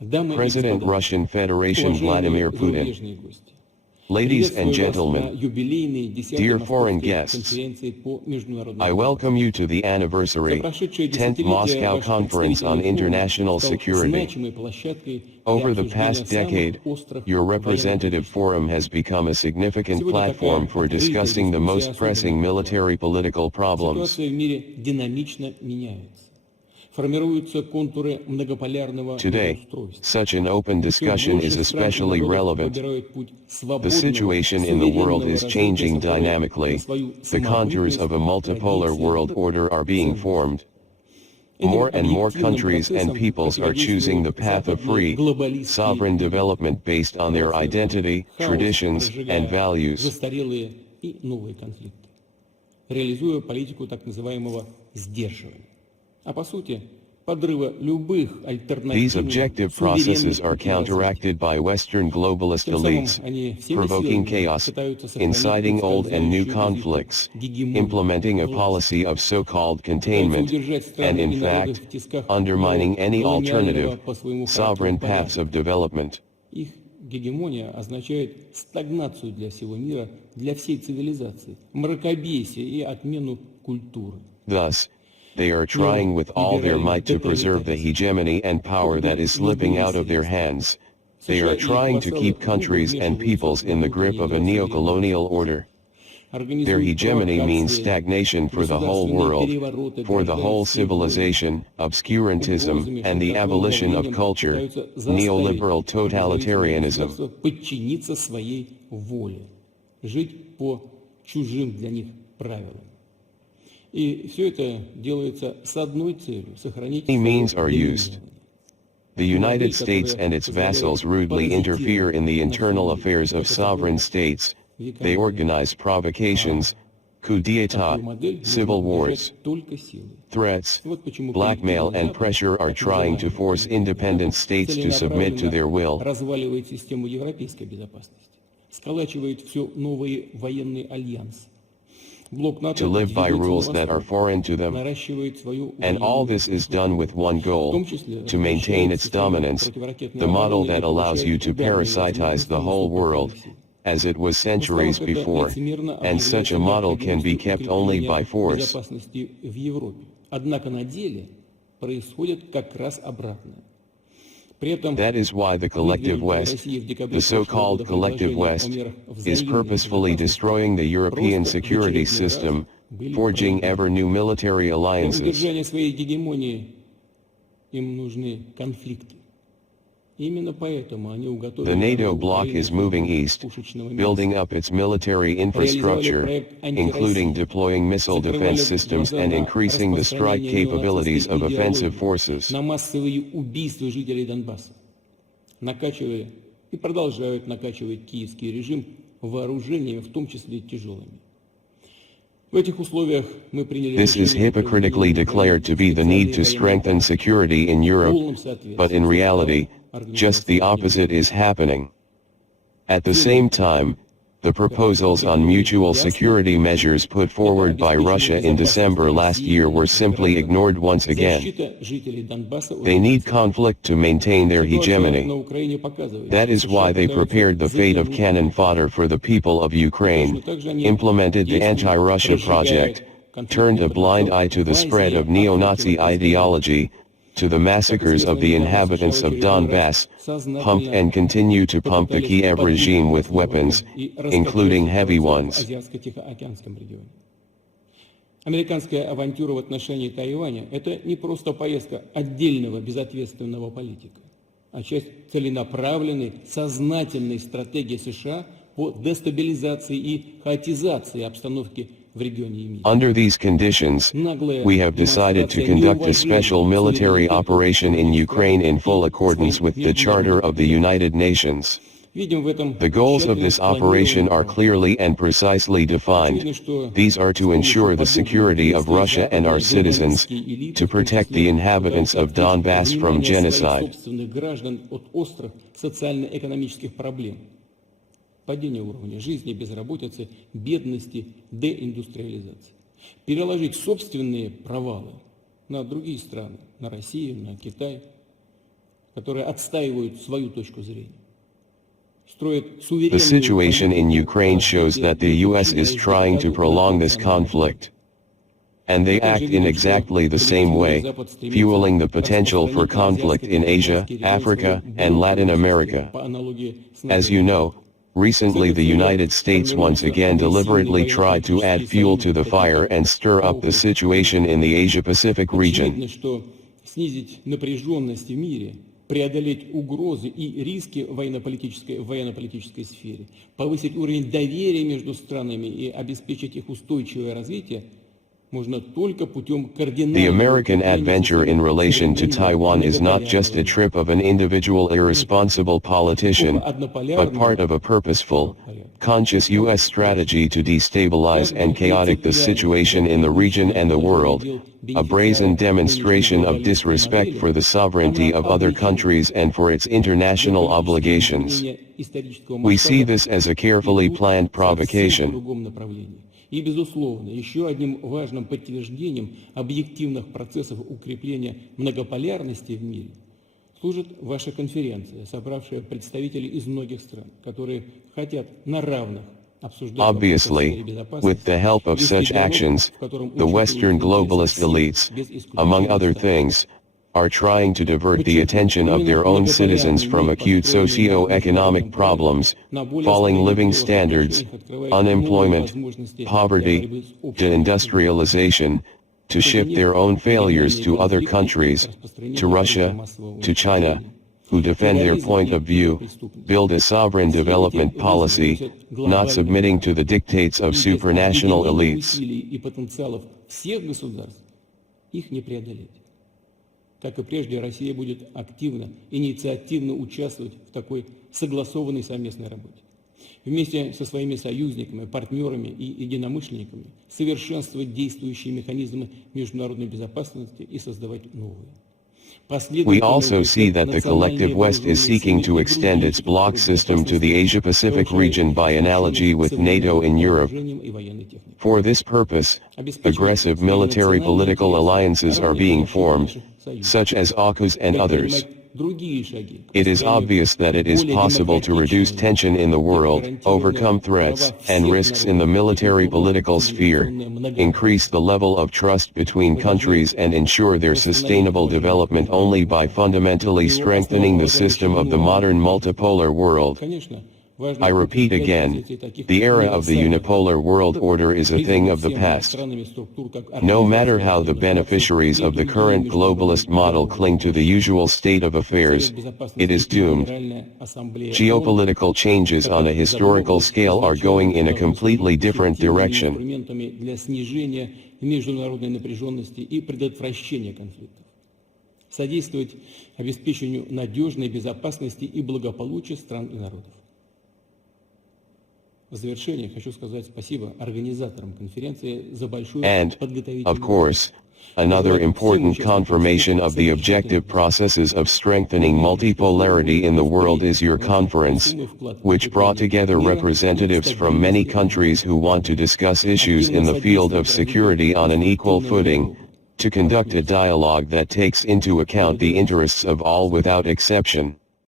President Russian Federation Vladimir Putin. Ladies and gentlemen, dear foreign guests, I welcome you to the anniversary 10th Moscow Conference on International Security. Over the past decade, your representative forum has become a significant platform for discussing the most pressing military-political problems. Today, such an open discussion is especially relevant. The situation in the world is changing dynamically. The contours of a multipolar world order are being formed. More and more countries and peoples are choosing the path of free, sovereign development based on their identity, traditions, and values. These objective processes are counteracted by Western globalist elites, provoking chaos, inciting old and new conflicts, implementing a policy of so-called containment, and in fact, undermining any alternative, sovereign paths of development. Гегемония означает стагнацию для всего мира, для всей цивилизации, мракобесие и отмену культуры. Thus, they are trying with all their might to preserve the hegemony and power that is slipping out of their hands. They are trying to keep countries and peoples in the grip of a neo-colonial order. Their hegemony means stagnation for the whole world, for the whole civilization, obscurantism, and the abolition of culture, neoliberal totalitarianism. Many means are used. The United States and its vassals rudely interfere in the internal affairs of sovereign states. They organize provocations, coup d'etat, civil wars. Threats, blackmail and pressure are trying to force independent states to submit to their will. To live by rules that are foreign to them. And all this is done with one goal, to maintain its dominance, the model that allows you to parasitize the whole world, as it was centuries before, and such a model can be kept only by force. That is why the collective West, the so-called collective West, is purposefully destroying the European security system, forging ever new military alliances. The NATO bloc is moving east, building up its military infrastructure, including deploying missile defense systems and increasing the strike capabilities of offensive forces. This is hypocritically declared to be the need to strengthen security in Europe, but in reality, just the opposite is happening. At the same time, the proposals on mutual security measures put forward by Russia in December last year were simply ignored once again. They need conflict to maintain their hegemony. That is why they prepared the fate of cannon fodder for the people of Ukraine, implemented the anti-Russia project, turned a blind eye to the spread of neo-Nazi ideology, to the massacres of the inhabitants of Donbass, pumped and continue to pump the Kiev regime with weapons, including heavy ones. Американская авантюра в отношении Тайваня – это не просто поездка отдельного безответственного политика, а часть целенаправленной, сознательной стратегии США по дестабилизации и хаотизации обстановки в регионе и мире. Under these conditions, we have decided to conduct a special military operation in Ukraine in full accordance with the Charter of the United Nations. The goals of this operation are clearly and precisely defined. These are to ensure the security of Russia and our citizens, to protect the inhabitants of Donbass from genocide. Падение уровня жизни, безработицы, бедности, деиндустриализации. Переложить собственные провалы на другие страны, на Россию, на Китай. которые отстаивают свою точку зрения. The situation in Ukraine shows that the US is trying to prolong this conflict. And they act in exactly the same way, fueling the potential for conflict in Asia, Africa, and Latin America. As you know, recently the United States once again deliberately tried to add fuel to the fire and stir up the situation in the Asia-Pacific region. Преодолеть угрозы и риски в военно-политической сфере, повысить уровень доверия между странами и обеспечить их устойчивое развитие можно только путем кардинального. The American adventure in relation to Taiwan is not just a trip of an individual irresponsible politician, but part of a purposeful, conscious U.S. strategy to destabilize and chaotic the situation in the region and the world, a brazen demonstration of disrespect for the sovereignty of other countries and for its international obligations. We see this as a carefully planned provocation. И, безусловно, еще одним важным подтверждением объективных процессов укрепления многополярности в мире служит ваша конференция, собравшая представителей из многих стран, которые хотят на равных обсуждать Obviously, with the help of such actions, the Western globalist elites, among other things, are trying to divert the attention of their own citizens from acute socio-economic problems, falling living standards, unemployment, poverty, de-industrialization, to shift their own failures to other countries, to Russia, to China, who defend their point of view, build a sovereign development policy, not submitting to the dictates of supranational elites. Как и прежде, Россия будет активно, инициативно участвовать в такой согласованной совместной работе. Вместе со своими союзниками, партнерами и единомышленниками совершенствовать действующие механизмы международной безопасности и создавать новые. We also see that the collective West is seeking to extend its bloc system to the Asia-Pacific region by analogy with NATO in Europe. For this purpose, aggressive military political alliances are being formed, such as AUKUS and others. It is obvious that it is possible to reduce tension in the world, overcome threats and risks in the military-political sphere, increase the level of trust between countries and ensure their sustainable development only by fundamentally strengthening the system of the modern multipolar world. I repeat again, the era of the unipolar world order is a thing of the past. No matter how the beneficiaries of the current globalist model cling to the usual state of affairs, it is doomed. Geopolitical changes on a historical scale are going in a completely different direction. Содействовать обеспечению надежной безопасности и благополучия стран и народов. В завершение хочу сказать спасибо организаторам конференции за большую подготовительную. Of course, another important confirmation of the objective processes of strengthening multipolarity in the world is your conference, which brought together representatives from many countries who want to discuss issues in the field of security on an equal footing, to conduct a dialogue that takes into account the interests of all without exception.